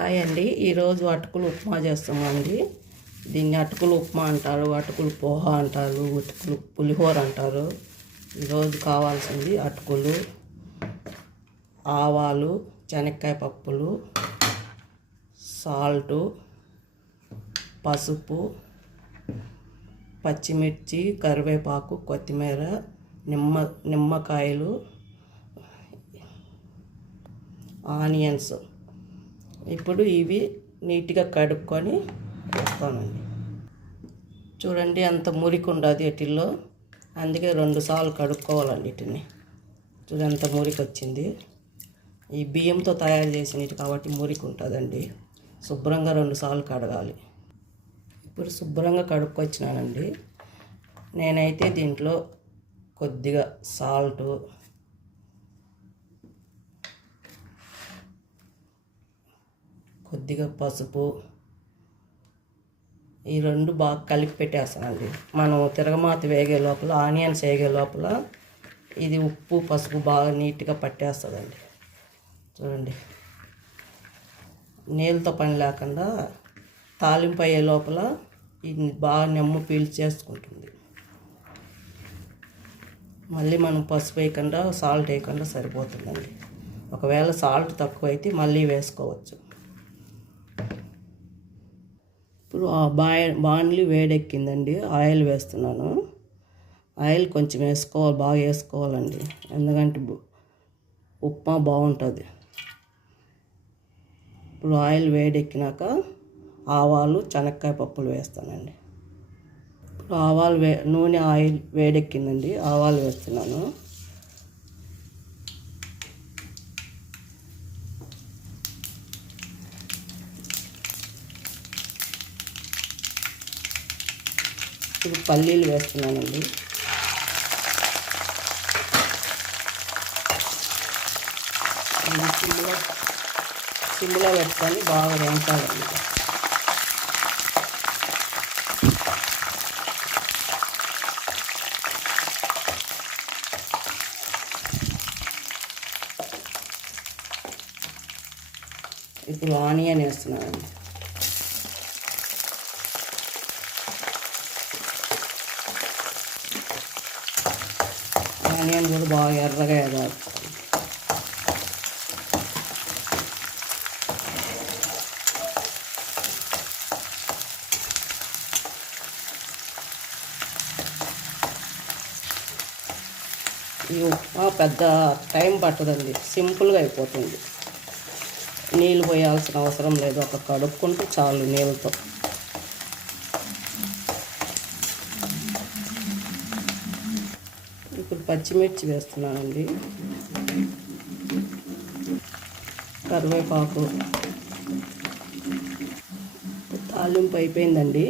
Hi అండి. ఈరోజు అటుకులు ఉప్మా చేస్తామండి. దీన్ని అటుకులు ఉప్మా అంటారు అటుకులు పోహ అంటారు అటుకులు పులిహోర అంటారు. ఈరోజు కావాల్సింది అటుకులు ఆవాలు శనక్కాయ పప్పులు సాల్టు పసుపు పచ్చిమిర్చి కరివేపాకు కొత్తిమీర నిమ్మ నిమ్మకాయలు ఆనియన్స్. ఇప్పుడు ఇవి నీట్గా కడుక్కొని వేస్తానండి చూడండి అంత మురికి ఉండదు వీటిల్లో అందుకే రెండు సార్లు కడుక్కోవాలండి వీటిని. చూడండి అంత మురికి వచ్చింది ఈ బియ్యంతో తయారు చేసినవి కాబట్టి మురికి ఉంటుందండి శుభ్రంగా రెండు సార్లు కడగాలి. ఇప్పుడు శుభ్రంగా కడుక్కొచ్చినానండి. నేనైతే దీంట్లో కొద్దిగా సాల్టు కొద్దిగా పసుపు ఈ రెండు బాగా కలిపి పెట్టేస్తానండి. మనం తిరగమాత వేగే లోపల ఆనియన్స్ వేగే లోపల ఇది ఉప్పు పసుపు బాగా నీట్గా పట్టేస్తుందండి. చూడండి. నీళ్ళతో పని లేకుండా తాలింపు అయ్యే లోపల ఇది బాగా నెమ్మ పీల్చేసుకుంటుంది మళ్ళీ మనం పసుపు వేయకుండా సాల్ట్ వేయకుండా సరిపోతుందండి. ఒకవేళ సాల్ట్ తక్కువ అయితే మళ్ళీ వేసుకోవచ్చు. ఇప్పుడు ఆ బాయ్ బాండ్లీ వేడెక్కిందండి. ఆయిల్ వేస్తున్నాను. ఆయిల్ కొంచెం వేసుకోవాలి బాగా వేసుకోవాలండి. ఎందుకంటే ఉప్మా బాగుంటుంది. ఇప్పుడు ఆయిల్ వేడెక్కినాక ఆవాలు శనక్కాయ పప్పులు వేస్తానండి. ఇప్పుడు ఆవాలు వే నూనె ఆయిల్ వేడెక్కిందండి. ఆవాలు వేస్తున్నాను. ఇప్పుడు పల్లీలు వేస్తున్నానండి. సిమ్లో సిమ్లో పెట్టుకొని బాగా వేయించాలండి ఇప్పుడు ఆనియన్ వేస్తున్నానండి. ఆనియన్ కూడా బాగా ఎర్రగా ఎదాలి ఈ ఉప్మా పెద్ద టైం పట్టదండి సింపుల్గా అయిపోతుంది. నీళ్ళు పోయాల్సిన అవసరం లేదు ఒక కడుక్కుంటే చాలు నీళ్ళతో. ఇప్పుడు పచ్చిమిర్చి వేస్తున్నానండి. కరివేపాకు. తాలింపు అయిపోయిందండి.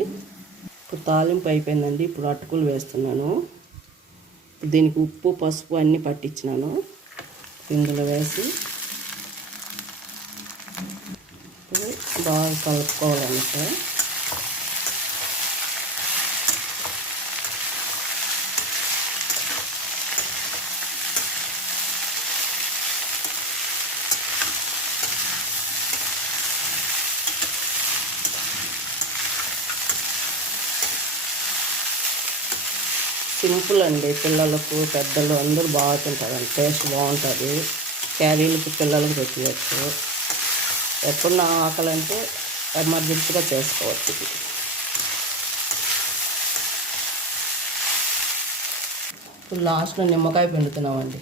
ఇప్పుడు తాలింపు అయిపోయిందండి. ఇప్పుడు అటుకులు వేస్తున్నాను. దీనికి ఉప్పు పసుపు అన్నీ పట్టించినాను. ఇందులో వేసి ఇప్పుడు బాగా కలుపుకోవాలండి సింపుల్ అండి. పిల్లలకు పెద్దలు అందరూ బాగా తింటారండి. టేస్ట్ బాగుంటుంది. క్యారీలకి పిల్లలకు పెట్టవచ్చు ఎప్పుడు నా ఆకలి అంటే ఎమర్జెన్సీగా చేసుకోవచ్చు ఇది. ఇప్పుడు లాస్ట్లో నిమ్మకాయ పిండుతున్నామండి.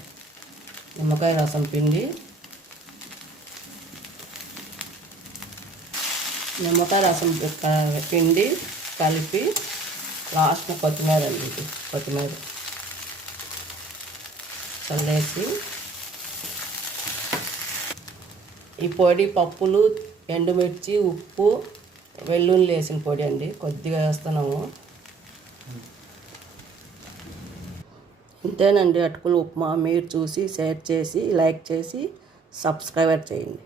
నిమ్మకాయ రసం పిండి నిమ్మకాయ రసం పిండి కలిపి లాస్ట్ కొత్తిమీర అండి ఇది కొత్తిమీర. చల్లేసి ఈ పొడి పప్పులు ఎండుమిర్చి ఉప్పు వెల్లుల్లి వేసిన పొడి అండి. కొద్దిగా వేస్తున్నాము. ఇంతేనండి. అటుకులు ఉప్మా మీరు చూసి షేర్ చేసి లైక్ చేసి సబ్స్క్రైబర్ చేయండి.